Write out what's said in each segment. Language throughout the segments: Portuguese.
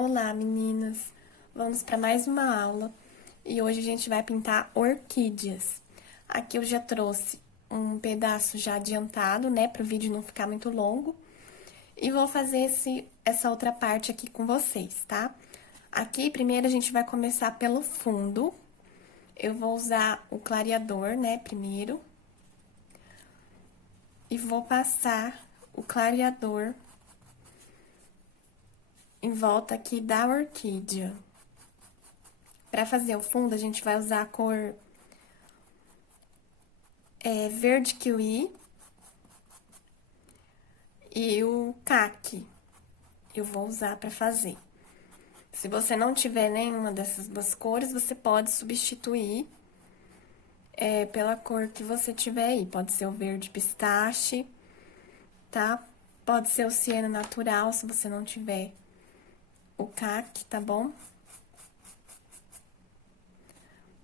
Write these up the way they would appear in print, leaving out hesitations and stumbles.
Olá, meninas! Vamos para mais uma aula e hoje a gente vai pintar orquídeas. Aqui eu já trouxe um pedaço já adiantado, né, para o vídeo não ficar muito longo. E vou fazer essa outra parte aqui com vocês, tá? Aqui, primeiro, a gente vai começar pelo fundo. Eu vou usar o clareador, né, primeiro. E vou passar o clareador em volta aqui da orquídea. Para fazer o fundo, a gente vai usar a cor verde kiwi e o caqui. Eu vou usar para fazer. Se você não tiver nenhuma dessas duas cores, você pode substituir pela cor que você tiver aí. Pode ser o verde pistache, tá? Pode ser o siena natural, se você não tiver o caqui, tá bom?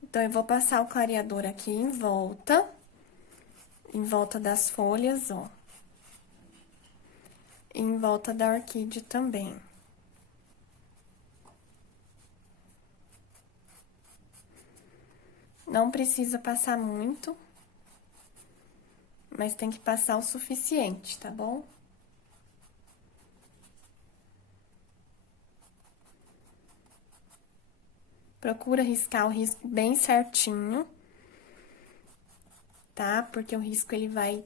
Então, eu vou passar o clareador aqui em volta das folhas, ó. E em volta da orquídea também. Não precisa passar muito, mas tem que passar o suficiente, tá bom? Procura riscar o risco bem certinho, tá? Porque o risco, ele vai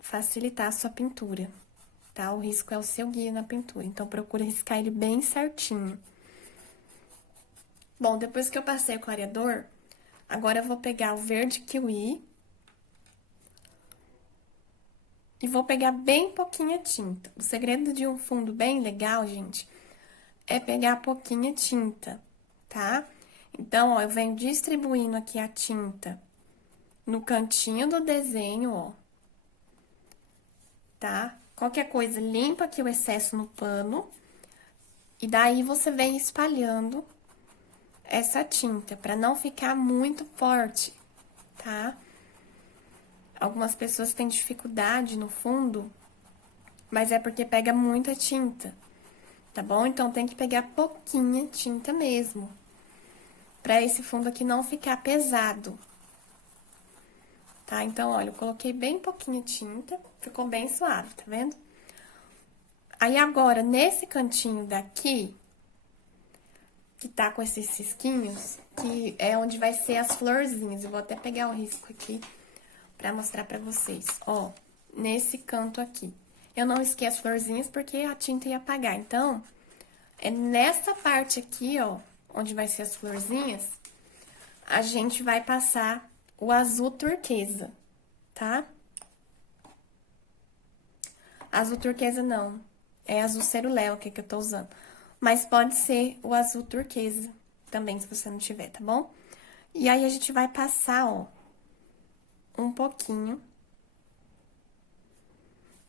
facilitar a sua pintura, tá? O risco é o seu guia na pintura, então procura riscar ele bem certinho. Bom, depois que eu passei o clareador, agora eu vou pegar o verde kiwi e vou pegar bem pouquinha tinta. O segredo de um fundo bem legal, gente, é pegar pouquinha tinta, tá? Então, ó, eu venho distribuindo aqui a tinta no cantinho do desenho, ó. Tá? Qualquer coisa, limpa aqui o excesso no pano. E daí, você vem espalhando essa tinta, pra não ficar muito forte, tá? Algumas pessoas têm dificuldade no fundo, mas é porque pega muita tinta, tá bom? Então, tem que pegar pouquinha tinta mesmo, pra esse fundo aqui não ficar pesado. Tá? Então, olha, eu coloquei bem pouquinha tinta, ficou bem suave, tá vendo? Aí, agora, nesse cantinho daqui, que tá com esses cisquinhos, que é onde vai ser as florzinhas. Eu vou até pegar o risco aqui pra mostrar pra vocês. Ó, nesse canto aqui. Eu não risquei as florzinhas porque a tinta ia apagar. Então, é nessa parte aqui, ó, onde vai ser as florzinhas, a gente vai passar o azul turquesa, tá? Azul turquesa não, é azul ceruléu que eu tô usando. Mas pode ser o azul turquesa também, se você não tiver, tá bom? E aí, a gente vai passar, ó, um pouquinho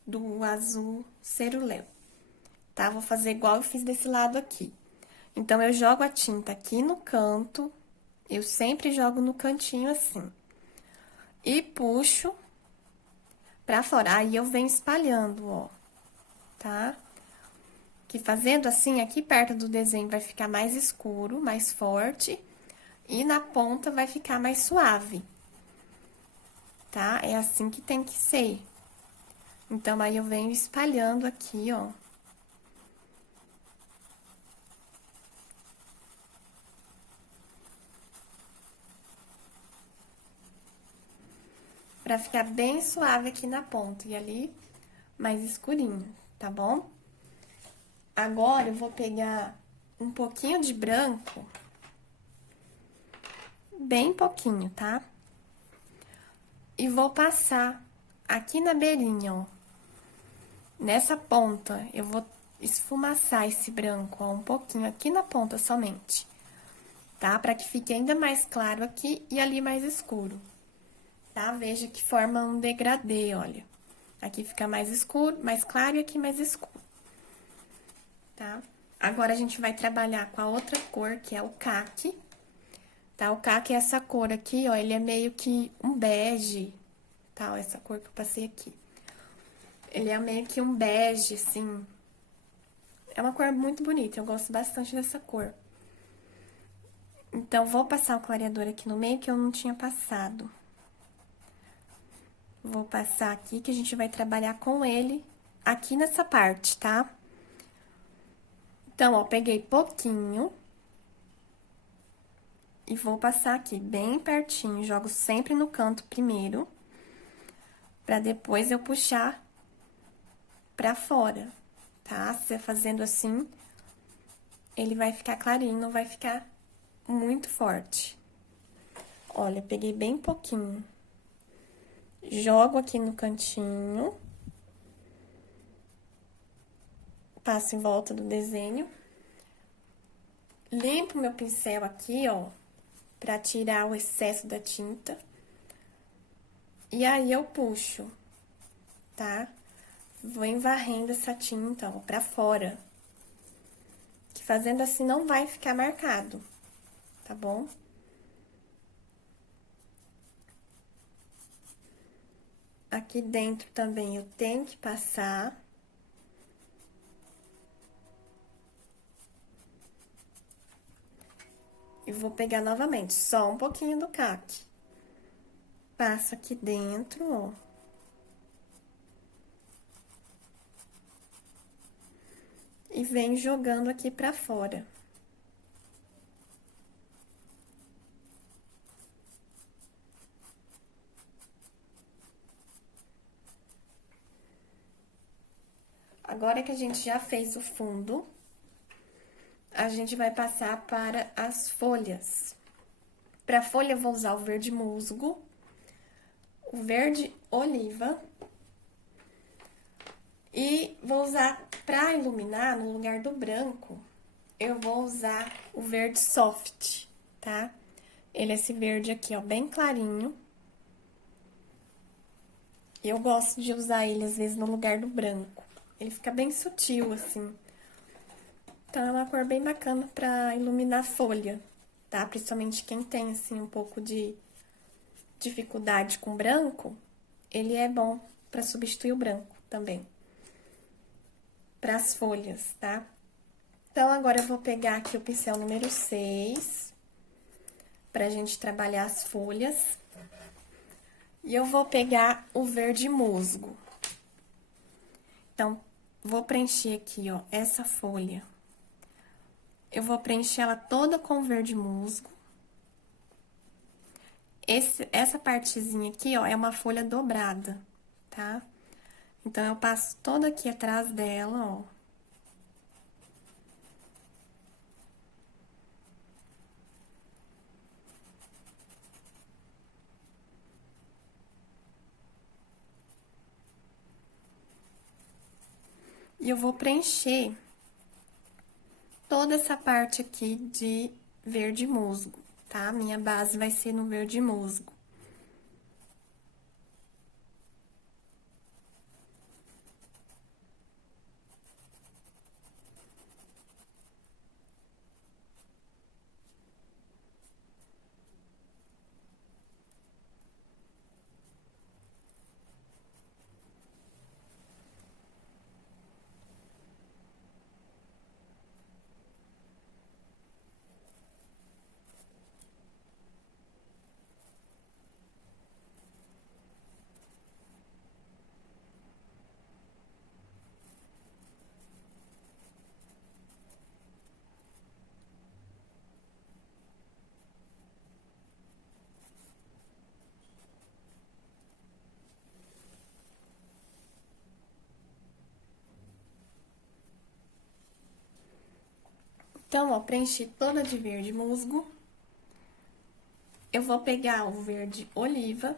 do azul ceruléu, tá? Vou fazer igual eu fiz desse lado aqui. Então, eu jogo a tinta aqui no canto, eu sempre jogo no cantinho assim. E puxo pra fora, aí eu venho espalhando, ó, tá? Que fazendo assim, aqui perto do desenho vai ficar mais escuro, mais forte, e na ponta vai ficar mais suave, tá? É assim que tem que ser. Então, aí eu venho espalhando aqui, ó. Pra ficar bem suave aqui na ponta e ali mais escurinho, tá bom? Agora, eu vou pegar um pouquinho de branco, bem pouquinho, tá? E vou passar aqui na beirinha, ó. Nessa ponta, eu vou esfumaçar esse branco, ó, um pouquinho aqui na ponta somente, tá? Pra que fique ainda mais claro aqui e ali mais escuro, tá? Veja que forma um degradê, olha. Aqui fica mais escuro, mais claro e aqui mais escuro, tá? Agora, a gente vai trabalhar com a outra cor, que é o caqui, tá? O caqui é essa cor aqui, ó, ele é meio que um bege, tá? Ó, essa cor que eu passei aqui. Ele é meio que um bege, assim, É uma cor muito bonita, eu gosto bastante dessa cor. Então, vou passar o clareador aqui no meio, que eu não tinha passado. Vou passar aqui, que a gente vai trabalhar com ele aqui nessa parte, tá? Então, ó, peguei pouquinho. E vou passar aqui bem pertinho, jogo sempre no canto primeiro, pra depois eu puxar pra fora, tá? Você fazendo assim, ele vai ficar clarinho, não vai ficar muito forte. Olha, peguei bem pouquinho. Jogo aqui no cantinho. Passo em volta do desenho. Limpo meu pincel aqui, ó, pra tirar o excesso da tinta. E aí, eu puxo, tá? Vou varrendo essa tinta, ó, pra fora. Que fazendo assim não vai ficar marcado, tá bom? Aqui dentro também eu tenho que passar. E vou pegar novamente, só um pouquinho do caque. Passo aqui dentro, ó. E venho jogando aqui pra fora. Agora que a gente já fez o fundo, a gente vai passar para as folhas. Pra folha, eu vou usar o verde musgo, o verde oliva. E vou usar, pra iluminar, no lugar do branco, eu vou usar o verde soft, tá? Ele é esse verde aqui, ó, bem clarinho. Eu gosto de usar ele, às vezes, no lugar do branco. Ele fica bem sutil, assim. Então, é uma cor bem bacana pra iluminar a folha, tá? Principalmente quem tem, assim, um pouco de dificuldade com branco, ele é bom pra substituir o branco também. Pras folhas, tá? Então, agora eu vou pegar aqui o pincel número 6, pra gente trabalhar as folhas. E eu vou pegar o verde musgo. Então, vou preencher aqui, ó, essa folha. Eu vou preencher ela toda com verde musgo. Essa partezinha aqui, ó, é uma folha dobrada, tá? Então, eu passo toda aqui atrás dela, ó. E eu vou preencher toda essa parte aqui de verde musgo, tá? Minha base vai ser no verde musgo. Então, ó, preenchi toda de verde musgo. Eu vou pegar o verde oliva.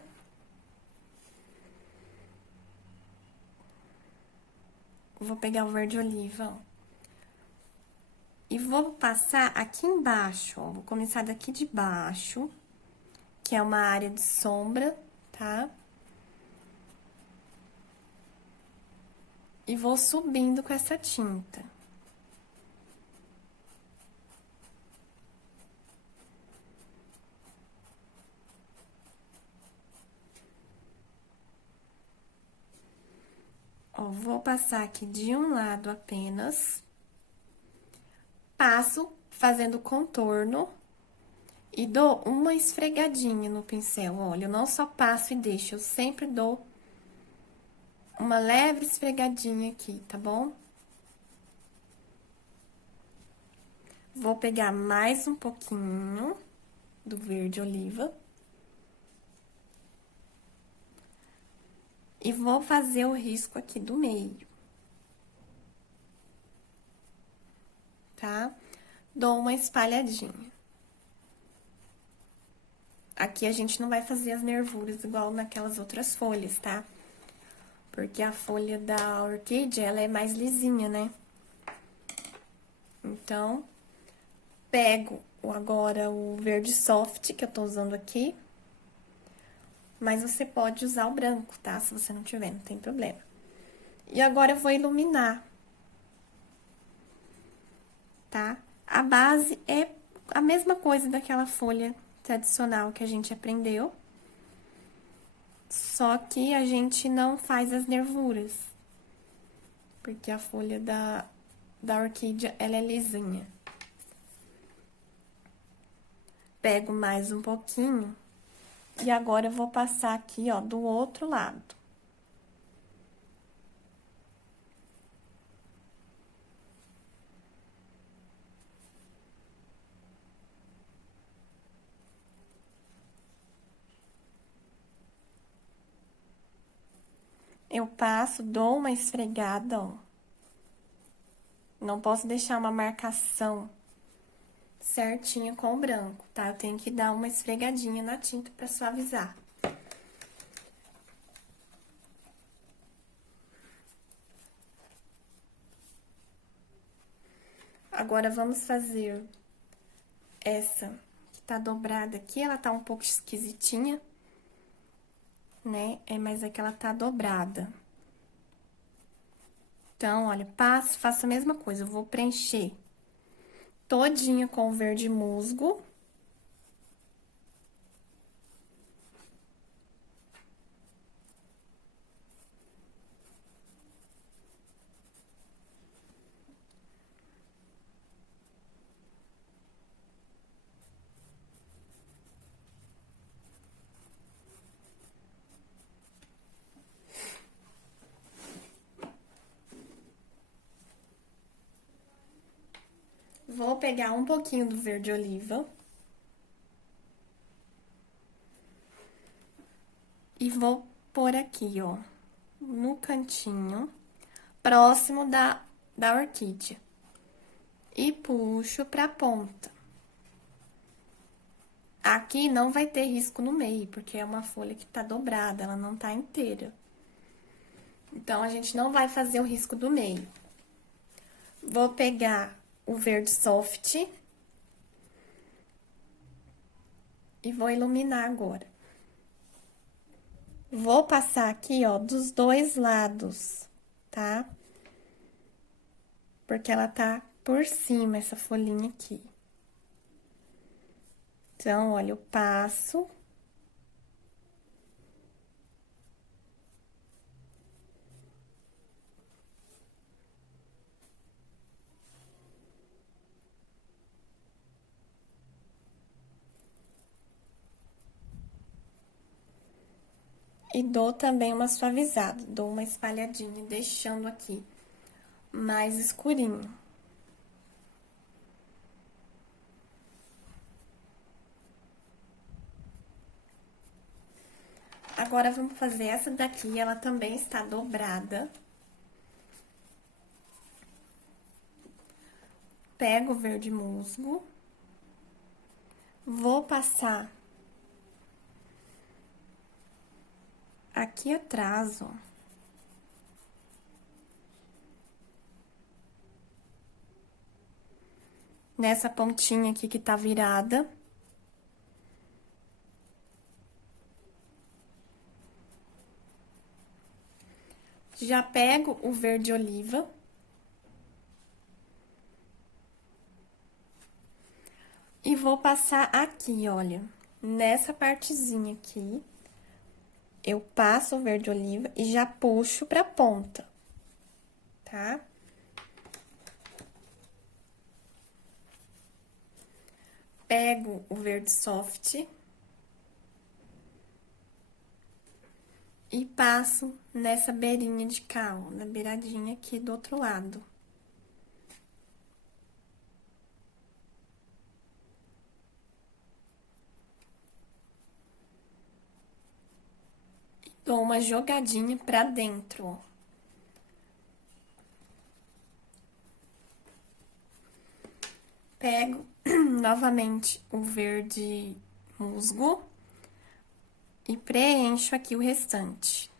Vou pegar o verde oliva, ó. E vou passar aqui embaixo, ó. Vou começar daqui de baixo, que é uma área de sombra, tá? E vou subindo com essa tinta. Ó, vou passar aqui de um lado apenas. passo fazendo contorno e dou uma esfregadinha no pincel. Olha, eu não só passo e deixo, eu sempre dou uma leve esfregadinha aqui, tá bom? Vou pegar mais um pouquinho do verde oliva. E vou fazer o risco aqui do meio. Tá? Dou uma espalhadinha. Aqui a gente não vai fazer as nervuras igual naquelas outras folhas, tá? Porque a folha da orquídea, ela é mais lisinha, né? Então, pego agora o verde soft que eu tô usando aqui. Mas você pode usar o branco, tá? Se você não tiver, não tem problema. E agora eu vou iluminar. Tá? A base é a mesma coisa daquela folha tradicional que a gente aprendeu. Só que a gente não faz as nervuras. Porque a folha da orquídea, ela é lisinha. Pego mais um pouquinho. E agora eu vou passar aqui, ó, do outro lado. Eu passo, dou uma esfregada, ó. Não posso deixar uma marcação certinha com o branco, tá? Eu tenho que dar uma esfregadinha na tinta pra suavizar. Agora, vamos fazer essa que tá dobrada aqui. Ela tá um pouco esquisitinha, né? Mas é que ela tá dobrada. Então, olha, faço a mesma coisa. Eu vou preencher todinha com o verde musgo. Vou pegar um pouquinho do verde oliva. E vou pôr aqui, ó, no cantinho, próximo da orquídea. E puxo pra ponta. Aqui não vai ter risco no meio, porque é uma folha que tá dobrada, ela não tá inteira. Então, a gente não vai fazer o risco do meio. Vou pegar o verde soft e vou iluminar agora. Vou passar aqui, ó, dos dois lados, tá? Porque ela tá por cima, essa folhinha aqui. Então, olha, eu passo. E dou também uma suavizada, dou uma espalhadinha, deixando aqui mais escurinho. Agora, vamos fazer essa daqui, ela também está dobrada. Pego o verde musgo. Vou passar aqui atrás, ó. Nessa pontinha aqui que tá virada. Já pego o verde oliva. E vou passar aqui, olha, nessa partezinha aqui. Eu passo o verde oliva e já puxo pra ponta, tá? Pego o verde soft e passo nessa beirinha de cá, ó, na beiradinha aqui do outro lado. Dou uma jogadinha pra dentro, ó. Pego novamente o verde musgo e preencho aqui o restante.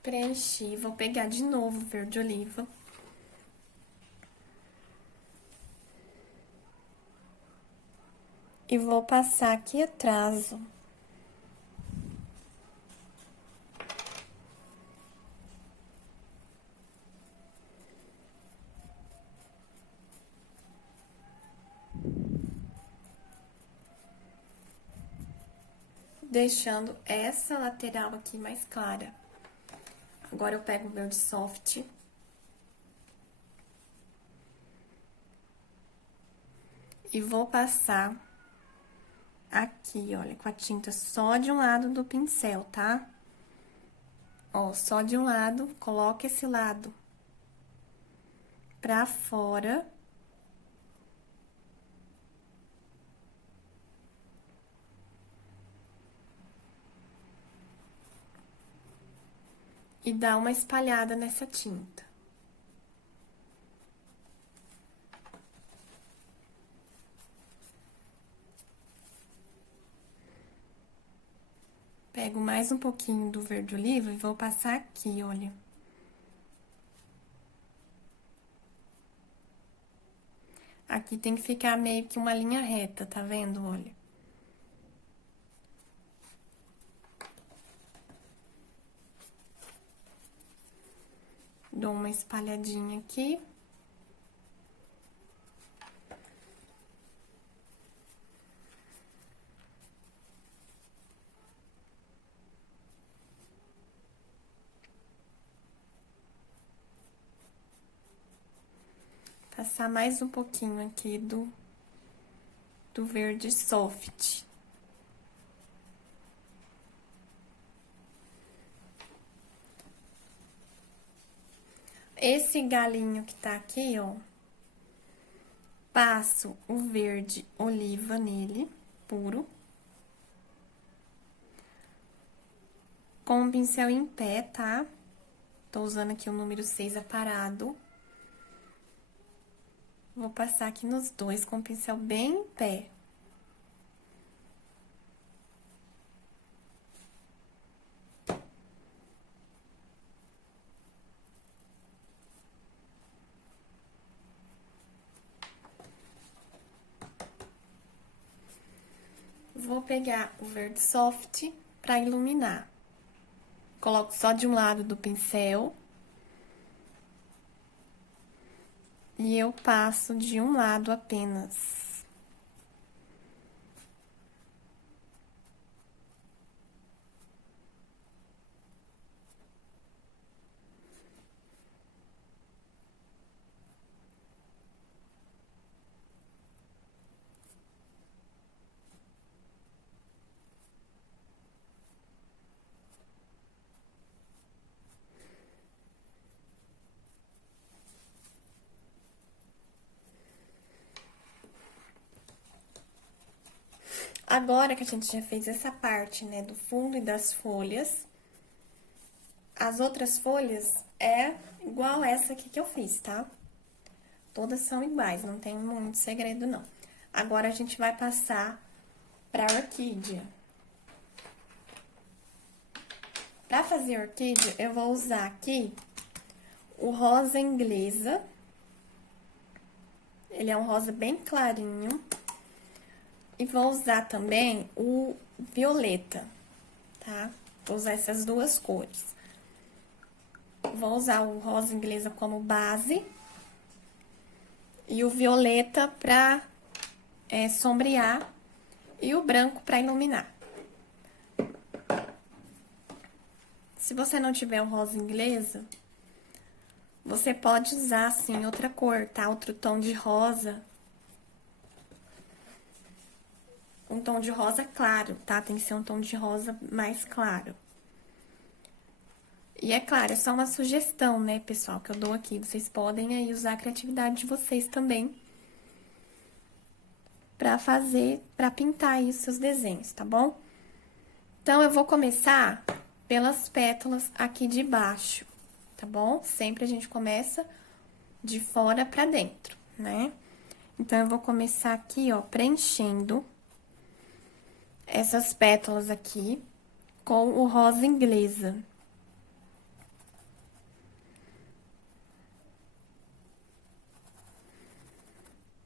Preenchi, vou pegar de novo o verde oliva. E vou passar aqui atrás, ó. Deixando essa lateral aqui mais clara. Agora, eu pego o verde soft. E vou passar aqui, olha, com a tinta só de um lado do pincel, tá? Ó, só de um lado, coloca esse lado pra fora. E dá uma espalhada nessa tinta. Pego mais um pouquinho do verde oliva e vou passar aqui, olha. Aqui tem que ficar meio que uma linha reta, tá vendo? Olha. Dou uma espalhadinha aqui. Passar mais um pouquinho aqui do verde soft. Esse galinho que tá aqui, ó, passo o verde oliva nele, puro. Com o pincel em pé, tá? Tô usando aqui o número 6 aparado. Vou passar aqui nos dois com o pincel bem em pé. Vou pegar o verde soft pra iluminar. Coloco só de um lado do pincel. E eu passo de um lado apenas. Agora que a gente já fez essa parte, né, do fundo e das folhas, as outras folhas é igual essa aqui que eu fiz, tá? Todas são iguais, não tem muito segredo, não. Agora, a gente vai passar pra orquídea. Pra fazer orquídea, eu vou usar aqui o rosa inglesa. Ele é um rosa bem clarinho. E vou usar também o violeta, tá? Vou usar essas duas cores. Vou usar o rosa inglesa como base. E o violeta pra sombrear. E o branco pra iluminar. Se você não tiver o rosa inglesa, você pode usar, assim, outra cor, tá? Outro tom de rosa. Um tom de rosa claro, tá? Tem que ser um tom de rosa mais claro. E é claro, é só uma sugestão, né, pessoal, que eu dou aqui. Vocês podem aí usar a criatividade de vocês também pra pintar aí os seus desenhos, tá bom? Então, eu vou começar pelas pétalas aqui de baixo, tá bom? Sempre a gente começa de fora pra dentro, né? Então, eu vou começar aqui, ó, preenchendo essas pétalas aqui com o rosa inglesa.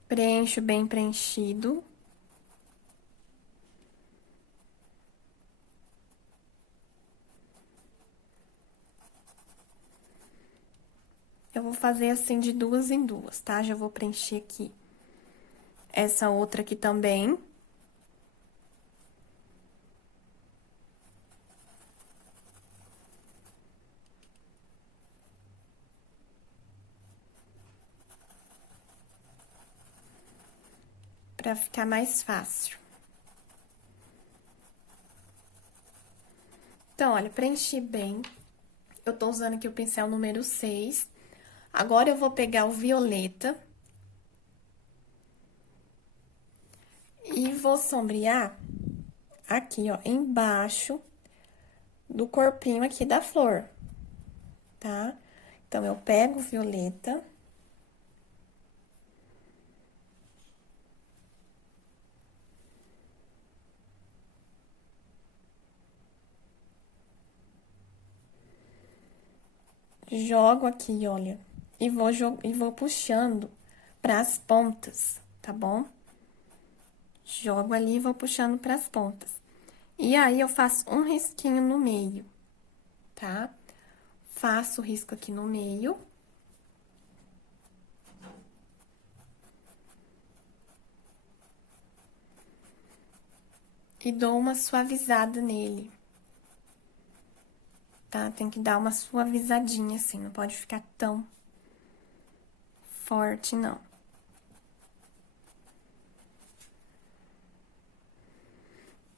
Preencho bem preenchido. Eu vou fazer assim de duas em duas, tá? Já vou preencher aqui essa outra aqui também. Pra ficar mais fácil. Então, olha, preenchi bem. Eu tô usando aqui o pincel número 6. Agora, eu vou pegar o violeta. E vou sombrear aqui, ó, embaixo do corpinho aqui da flor, tá? Então, eu pego o violeta. Jogo aqui, olha, e vou puxando pras pontas, tá bom? Jogo ali e vou puxando pras pontas. E aí, eu faço um risquinho no meio, tá? Faço o risco aqui no meio. E dou uma suavizada nele. Tá? Tem que dar uma suavizadinha, assim, não pode ficar tão forte, não.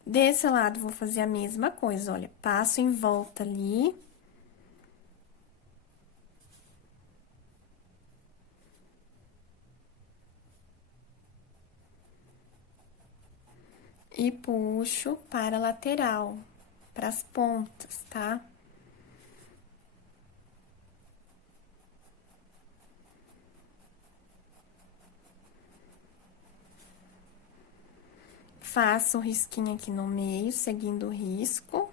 Desse lado, vou fazer a mesma coisa, olha, passo em volta ali. E puxo para a lateral, para as pontas, tá? Faço um risquinho aqui no meio, seguindo o risco.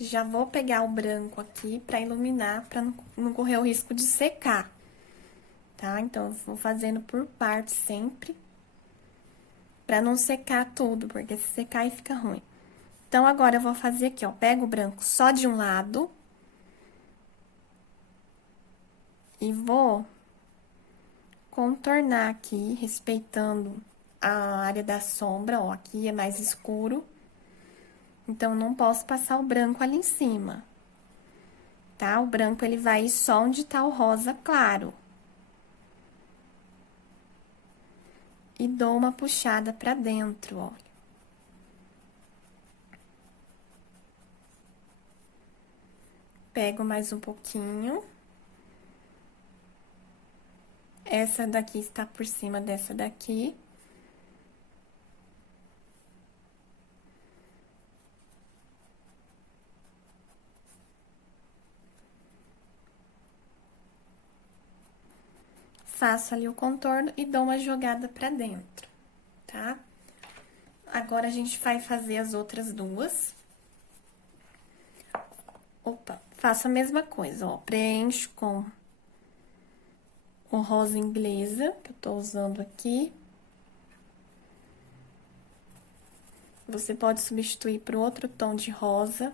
Já vou pegar o branco aqui pra iluminar, pra não correr o risco de secar, tá? Então, eu vou fazendo por partes sempre, pra não secar tudo, porque se secar aí fica ruim. Então, agora, eu vou fazer aqui, ó, pego o branco só de um lado. E vou contornar aqui, respeitando a área da sombra, ó, aqui é mais escuro. Então, não posso passar o branco ali em cima, tá? O branco, ele vai ir só onde tá o rosa claro. E dou uma puxada pra dentro, ó. Pego mais um pouquinho. Essa daqui está por cima dessa daqui. faço ali o contorno e dou uma jogada pra dentro, tá? Agora, a gente vai fazer as outras duas. Opa, faço a mesma coisa, ó, preencho com o rosa inglesa, que eu tô usando aqui. Você pode substituir por outro tom de rosa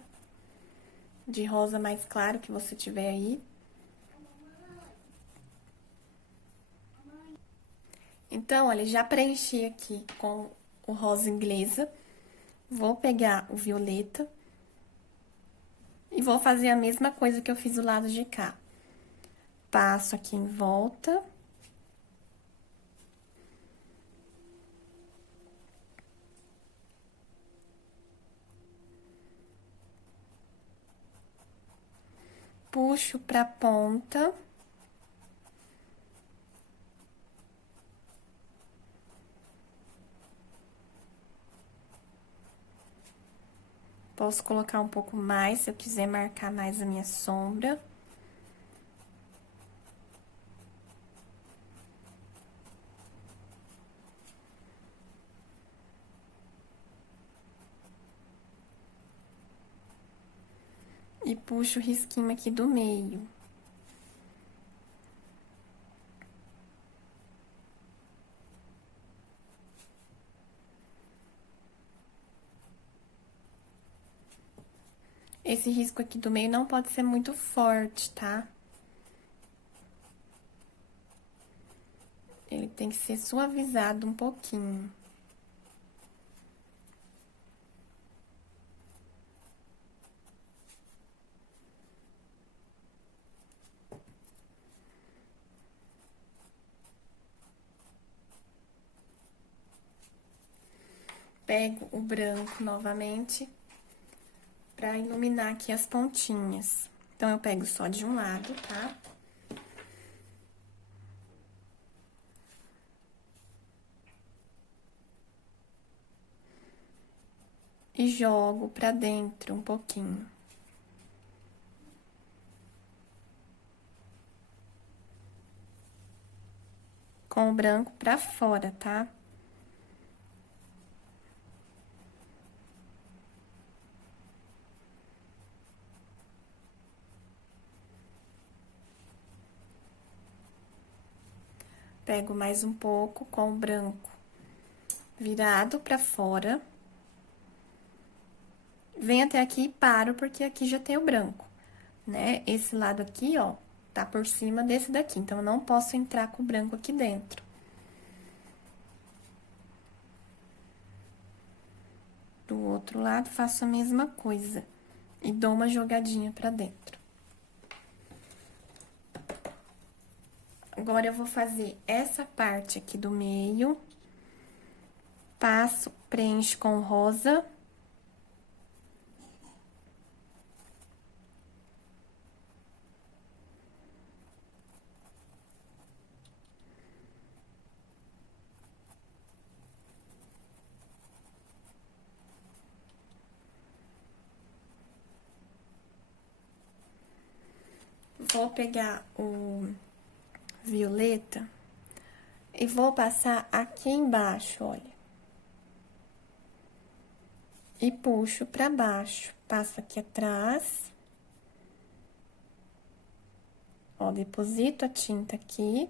mais claro que você tiver aí. Então, olha, já preenchi aqui com o rosa inglesa. Vou pegar o violeta e vou fazer a mesma coisa que eu fiz do lado de cá. Passo aqui em volta. Puxo pra ponta. Posso colocar um pouco mais, se eu quiser marcar mais a minha sombra. E puxo o risquinho aqui do meio. Esse risco aqui do meio não pode ser muito forte, tá? Ele tem que ser suavizado um pouquinho. Pego o branco novamente pra iluminar aqui as pontinhas. Então, eu pego só de um lado, tá? E jogo pra dentro um pouquinho. Com o branco pra fora, tá? Pego mais um pouco com o branco virado pra fora. Venho até aqui e paro, porque aqui já tem o branco, né? Esse lado aqui, ó, tá por cima desse daqui, então, eu não posso entrar com o branco aqui dentro. Do outro lado, faço a mesma coisa e dou uma jogadinha pra dentro. Agora, eu vou fazer essa parte aqui do meio, passo, preencho com rosa. Vou pegar o violeta e vou passar aqui embaixo, olha. E puxo pra baixo, passo aqui atrás. Ó, deposito a tinta aqui.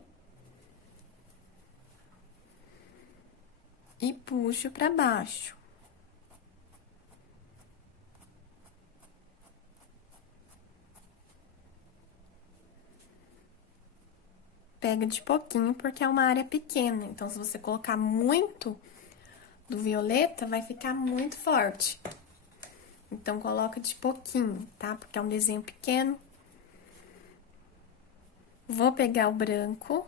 E puxo pra baixo. Pega de pouquinho, porque é uma área pequena. Então, se você colocar muito do violeta, vai ficar muito forte. Então, coloca de pouquinho, tá? Porque é um desenho pequeno. Vou pegar o branco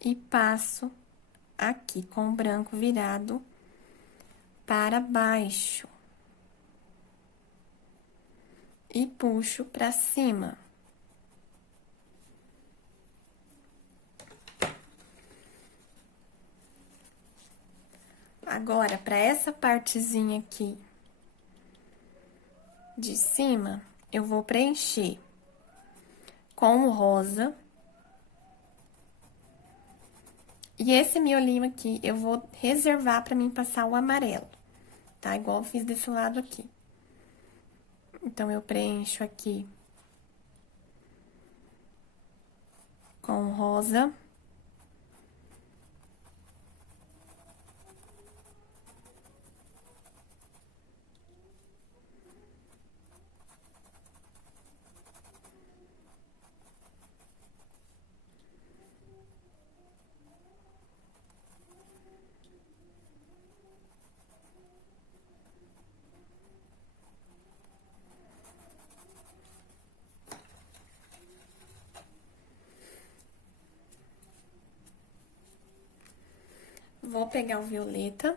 e passo aqui com o branco virado para baixo. E puxo pra cima. Agora, pra essa partezinha aqui de cima, eu vou preencher com o rosa. E esse miolinho aqui, eu vou reservar pra mim passar o amarelo, tá? Igual eu fiz desse lado aqui. Então, eu preencho aqui com rosa. Vou pegar o violeta.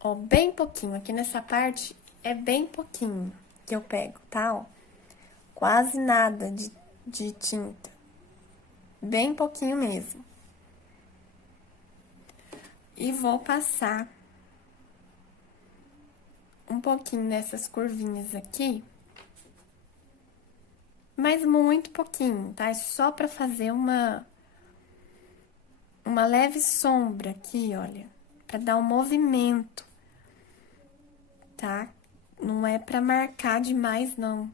Ó, bem pouquinho. Aqui nessa parte é bem pouquinho que eu pego, tá? Ó, quase nada de tinta. Bem pouquinho mesmo. E vou passar um pouquinho nessas curvinhas aqui. Mas muito pouquinho, tá? É só pra fazer uma leve sombra aqui, olha. Pra dar um movimento, tá? Não é pra marcar demais, não.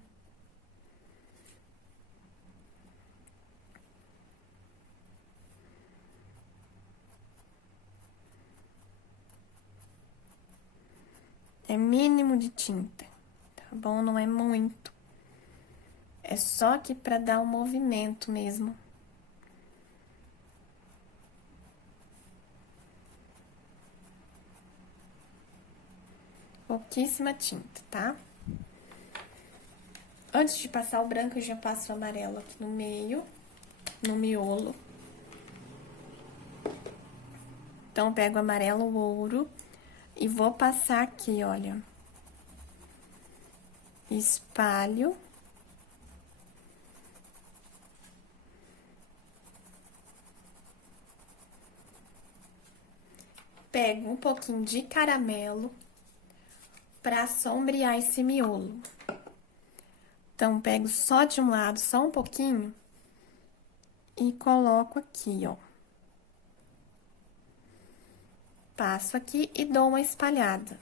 É mínimo de tinta, tá bom? Não é muito. É só aqui pra dar um movimento mesmo. Pouquíssima tinta, tá? Antes de passar o branco, eu já passo o amarelo aqui no meio, no miolo. Então, eu pego o amarelo ouro e vou passar aqui, olha. Espalho. Pego um pouquinho de caramelo pra sombrear esse miolo. Então, pego só de um lado, só um pouquinho, e coloco aqui, ó. Passo aqui e dou uma espalhada.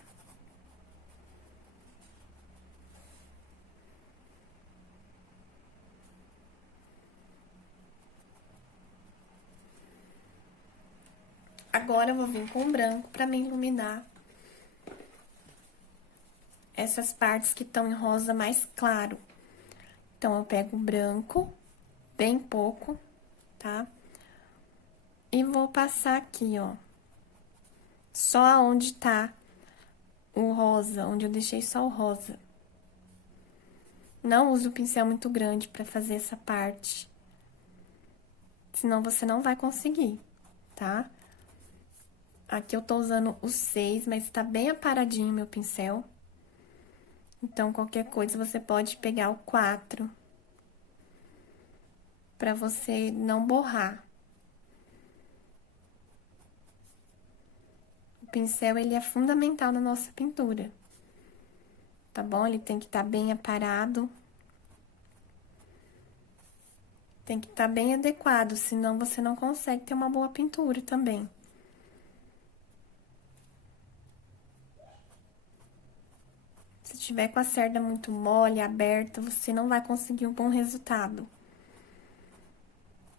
Agora, eu vou vir com o branco pra me iluminar essas partes que estão em rosa mais claro. Então, eu pego o branco, bem pouco, tá? E vou passar aqui, ó. Só aonde tá o rosa, onde eu deixei só o rosa. Não use o pincel muito grande pra fazer essa parte. Senão, você não vai conseguir, tá? Aqui eu tô usando o 6, mas tá bem aparadinho meu pincel. Então, qualquer coisa, você pode pegar o 4. Pra você não borrar. O pincel, ele é fundamental na nossa pintura. Tá bom? Ele tem que estar bem aparado. Tem que estar bem adequado, senão você não consegue ter uma boa pintura também. Se tiver com a cerda muito mole, aberta, você não vai conseguir um bom resultado.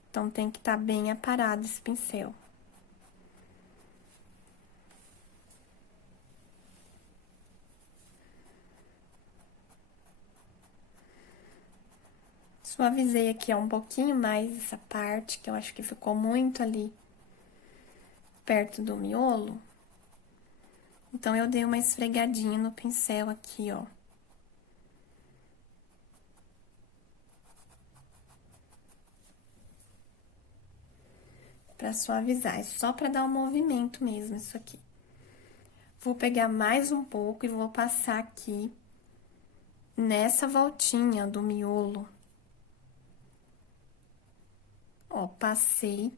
Então, tem que estar bem aparado esse pincel. Suavizei aqui, ó, um pouquinho mais essa parte, que eu acho que ficou muito ali perto do miolo. Então, eu dei uma esfregadinha no pincel aqui, ó. Pra suavizar, é só pra dar um movimento mesmo isso aqui. Vou pegar mais um pouco e vou passar aqui nessa voltinha do miolo. Ó, passei.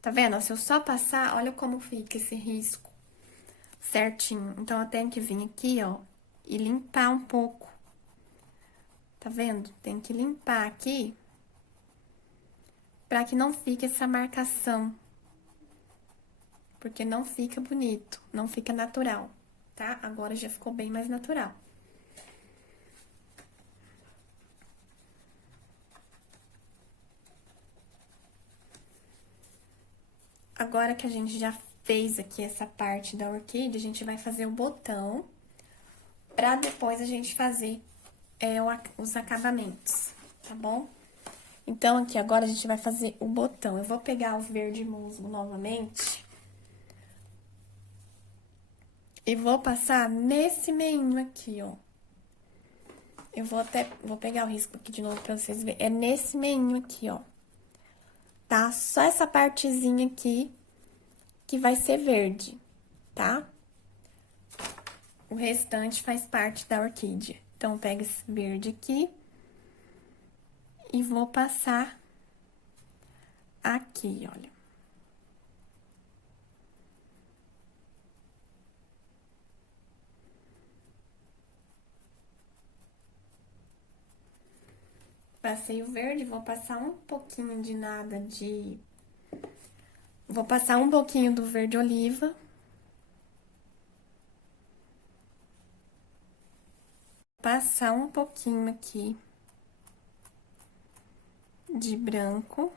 Tá vendo? Se eu só passar, olha como fica esse risco certinho. Então, eu tenho que vir aqui, ó, e limpar um pouco. Tá vendo? Tem que limpar aqui pra que não fique essa marcação. Porque não fica bonito, não fica natural, tá? Agora já ficou bem mais natural. Agora que a gente já fez aqui essa parte da orquídea, a gente vai fazer o botão, pra depois a gente fazer os acabamentos, tá bom? Então, aqui agora a gente vai fazer o botão. Eu vou pegar o verde musgo novamente e vou passar nesse meinho aqui, ó. Eu vou pegar o risco aqui de novo pra vocês verem. É nesse meinho aqui, ó. Tá? Só essa partezinha aqui que vai ser verde, tá? O restante faz parte da orquídea. Então, pega esse verde aqui e vou passar aqui, olha. Passei o verde, vou passar um pouquinho de nada de... Vou passar um pouquinho do verde oliva. Passar um pouquinho aqui de branco.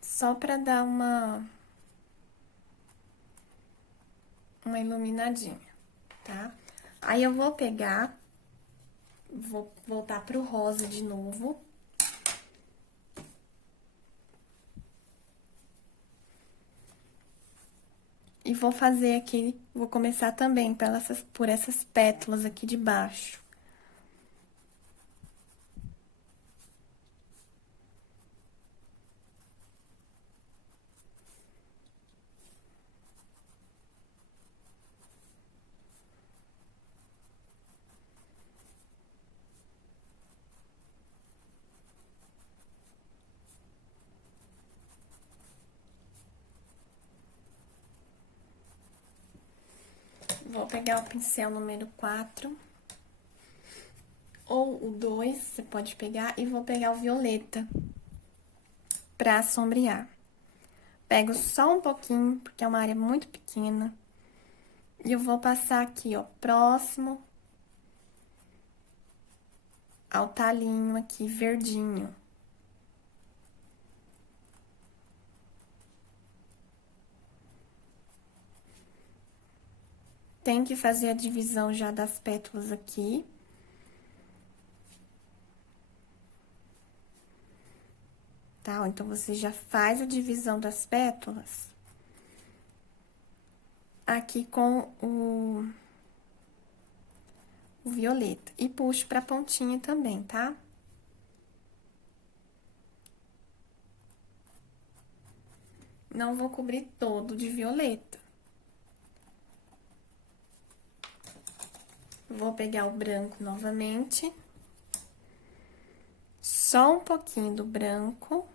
Só pra dar uma iluminadinha, tá? Aí, eu vou pegar, vou voltar pro rosa de novo. E vou fazer aqui, vou começar também por essas pétalas aqui de baixo. Vou pegar o pincel número 4, ou o 2, você pode pegar, e vou pegar o violeta pra sombrear. Pego só um pouquinho, porque é uma área muito pequena. E eu vou passar aqui, ó, próximo ao talinho aqui, verdinho. Tem que fazer a divisão já das pétalas aqui. Tá? Ó, então, você já faz a divisão das pétalas aqui com o violeta. E puxo pra pontinha também, tá? Não vou cobrir todo de violeta. Vou pegar o branco novamente. Só um pouquinho do branco.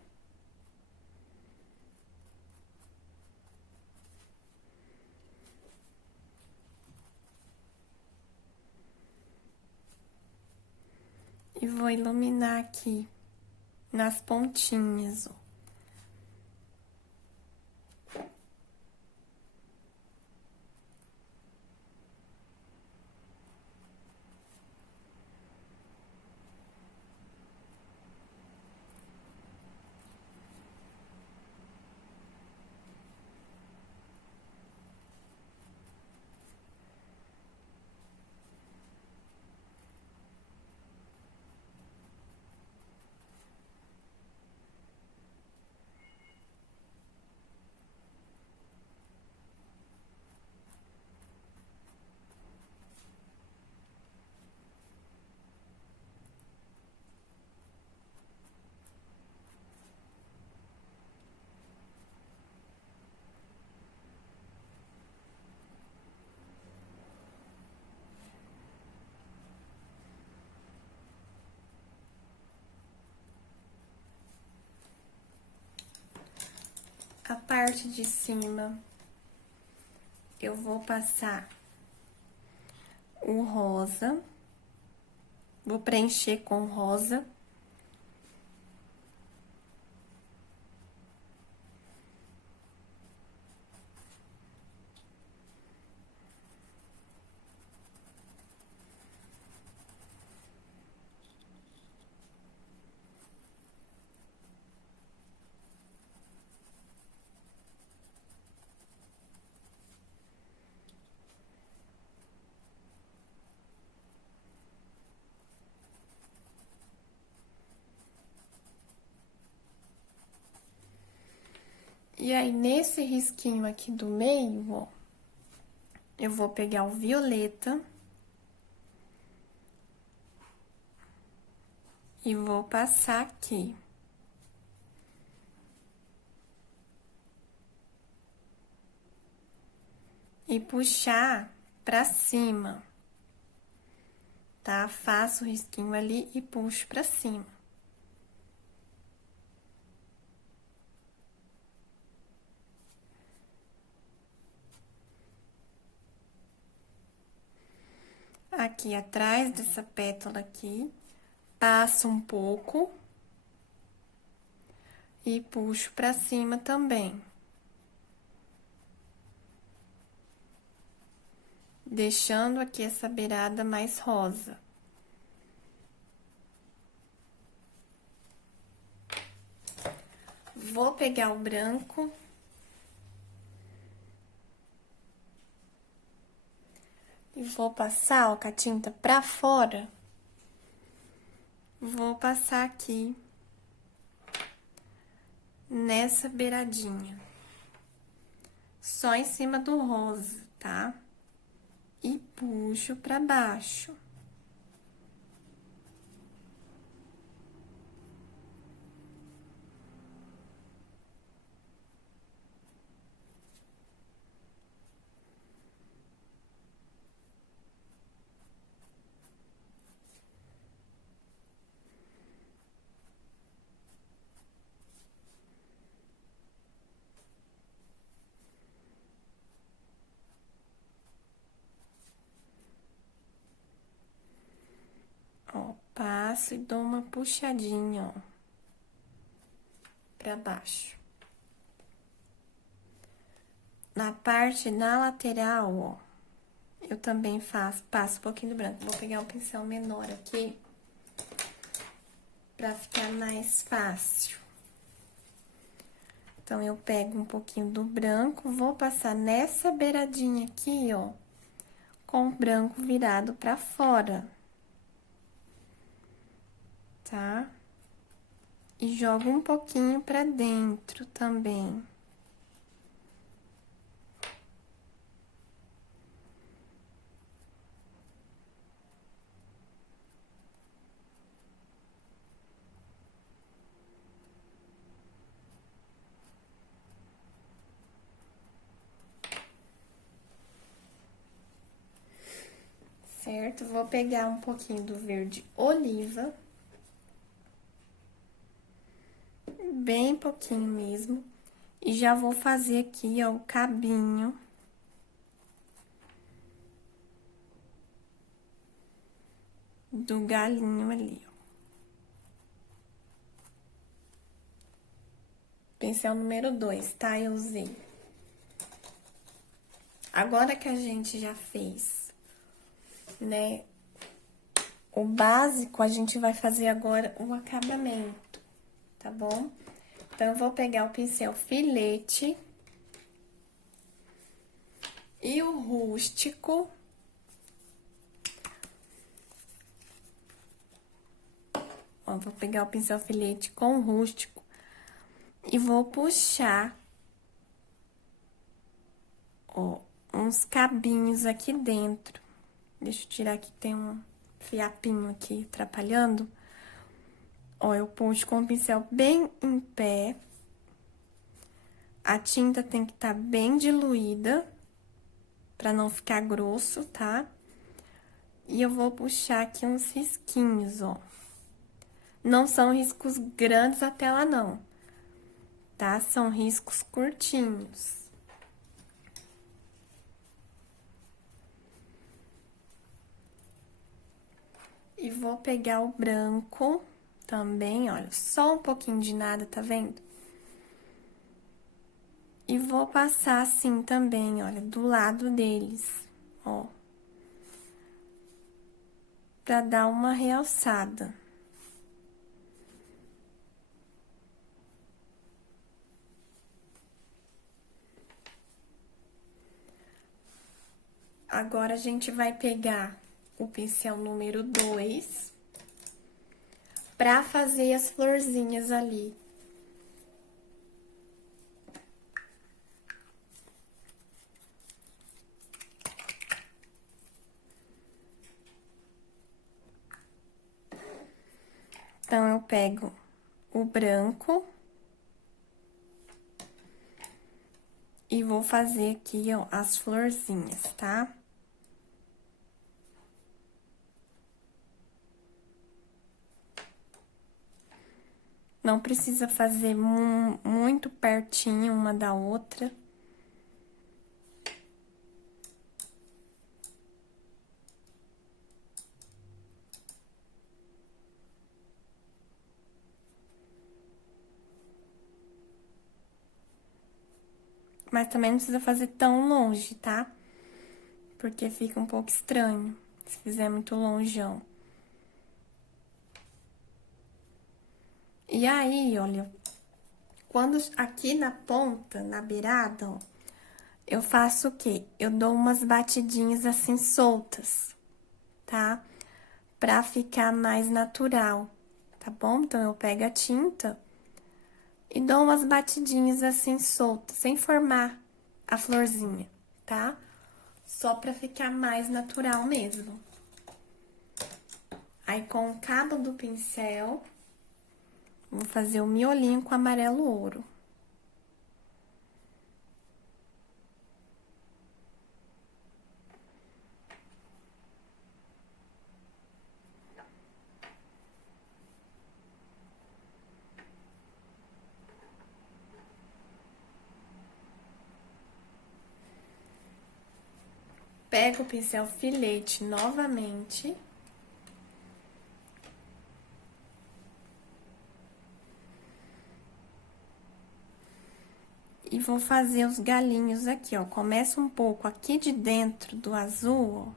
E vou iluminar aqui nas pontinhas, ó. A parte de cima, eu vou passar o rosa. Vou preencher com rosa. E aí, nesse risquinho aqui do meio, ó, eu vou pegar o violeta e vou passar aqui. E puxar pra cima, tá? Faço o risquinho ali e puxo pra cima. Aqui atrás dessa pétala aqui, passo um pouco e puxo pra cima também. Deixando aqui essa beirada mais rosa. Vou pegar o branco. E vou passar, ó, com a tinta pra fora. Vou passar aqui nessa beiradinha. Só em cima do rosa, tá? E puxo pra baixo. Ó, passo e dou uma puxadinha, ó, pra baixo. Na parte da lateral, ó, eu também passo um pouquinho do branco. Vou pegar um pincel menor aqui, pra ficar mais fácil. Então, eu pego um pouquinho do branco, vou passar nessa beiradinha aqui, ó, com o branco virado pra fora. Tá? E jogo um pouquinho pra dentro também. Certo? Vou pegar um pouquinho do verde oliva. Bem pouquinho mesmo. E já vou fazer aqui, ó, o cabinho. Do galinho ali, ó. Pincel número 2, tá? Eu usei. Agora que a gente já fez, né, o básico, a gente vai fazer agora o acabamento, tá bom? Então, eu vou pegar o pincel filete e o rústico. Ó, vou pegar o pincel filete com o rústico e vou puxar, ó, uns cabinhos aqui dentro. Deixa eu tirar aqui, tem um fiapinho aqui atrapalhando. Ó, eu puxo com o pincel bem em pé. A tinta tem que estar bem diluída, pra não ficar grosso, tá? E eu vou puxar aqui uns risquinhos, ó. Não são riscos grandes até lá, não, tá? São riscos curtinhos. E vou pegar o branco também, olha, só um pouquinho de nada, tá vendo? E vou passar assim também, olha, do lado deles, ó. Pra dar uma realçada. Agora, a gente vai pegar o pincel número 2 pra fazer as florzinhas ali. Então, eu pego o branco e vou fazer aqui, ó, as florzinhas, tá? Não precisa fazer muito pertinho uma da outra. Mas também não precisa fazer tão longe, tá? Porque fica um pouco estranho se fizer muito longeão. E aí, olha, quando aqui na ponta, na beirada, ó, eu faço o quê? Eu dou umas batidinhas assim soltas, tá? Pra ficar mais natural, tá bom? Então, eu pego a tinta e dou umas batidinhas assim soltas, sem formar a florzinha, tá? Só pra ficar mais natural mesmo. Aí, com o cabo do pincel, vou fazer o miolinho com amarelo ouro. Pego o pincel filete novamente. E vou fazer os galinhos aqui, ó. Começa um pouco aqui de dentro do azul, ó.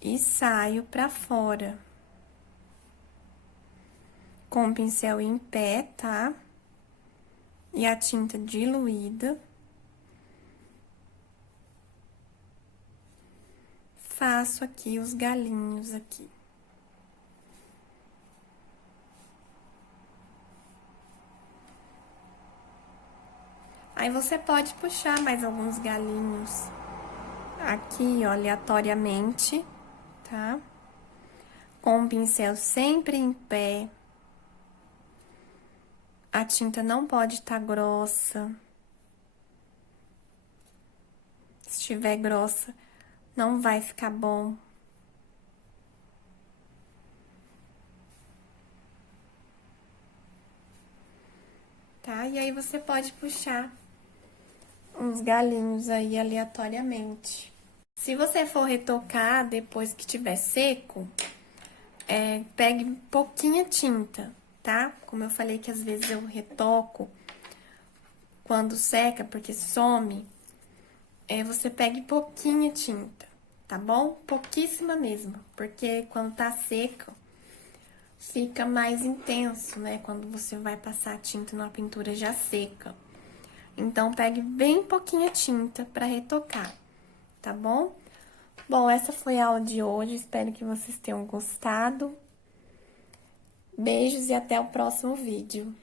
E saio pra fora. Com o pincel em pé, tá? E a tinta diluída. Faço aqui os galinhos aqui. Aí, você pode puxar mais alguns galinhos aqui, ó, aleatoriamente, tá? Com o pincel sempre em pé. A tinta não pode estar grossa. Se estiver grossa, não vai ficar bom. Tá? E aí, você pode puxar uns galinhos aí aleatoriamente. Se você for retocar depois que tiver seco, pegue pouquinha tinta, tá? Como eu falei que às vezes eu retoco quando seca, porque some, você pegue pouquinha tinta, tá bom? Pouquíssima mesmo, porque quando tá seco, fica mais intenso, né? Quando você vai passar a tinta numa pintura já seca. Então, pegue bem pouquinha tinta pra retocar, tá bom? Bom, essa foi a aula de hoje, espero que vocês tenham gostado. Beijos e até o próximo vídeo.